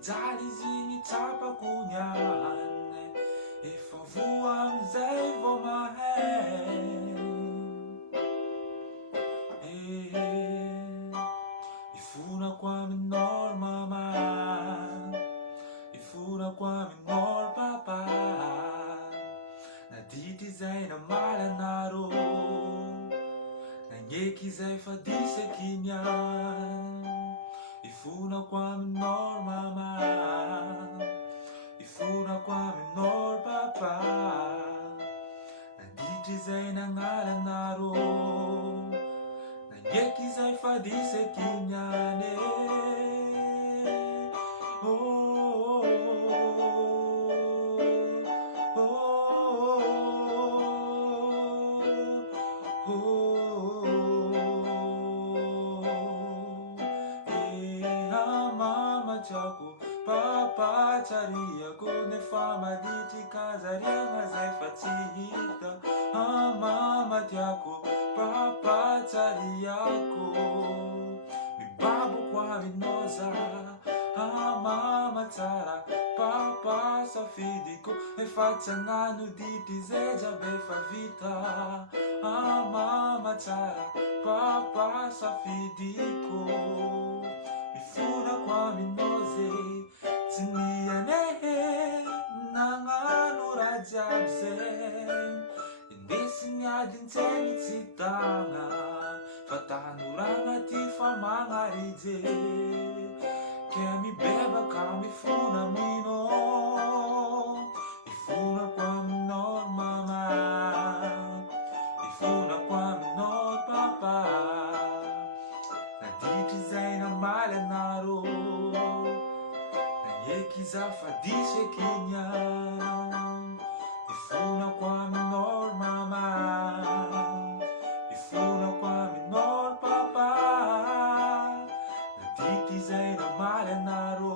Idalisy ny tsapako niany, efa voa amizay vao mahay. Ifonako amin'olo mama, ifonako amin'olo papa, nadity izay namaly anarô, nagneky izay fa disaky niany. Ifonako amin'olo mama, ifonako amin'olo papa, nanditry izay nagnaly anarô, nagneky izay fa disaky niany. Mama tiako, papa tsariako, nefa maditry kazariagna zay fa tsy hita. Mama tiako, papa tsariako, mibaboko aminao zaho. Mama tsara, papa safidiko, efa tsy hagnano dity zay jiaby efa vita. Mama tsara, papa safidiko, mifonako aminao zay tsy niane, nagnano raha jiaby zay. Indesy niadin-tsaigny tsy tagna, fa tanoragna ty fa magnarije. Kaya mibebaka mifona aminao, ifonako aminao mama, ifonako aminao papa, naditry izay namaly anarô, nagneky za fa disaky niany. Ifonako amin'olo mama, ifonako amin'olo papa, nadity izay namaly anarô,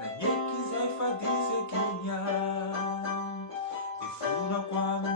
nagneky izay fa disaky niany. Ifonako amin'olo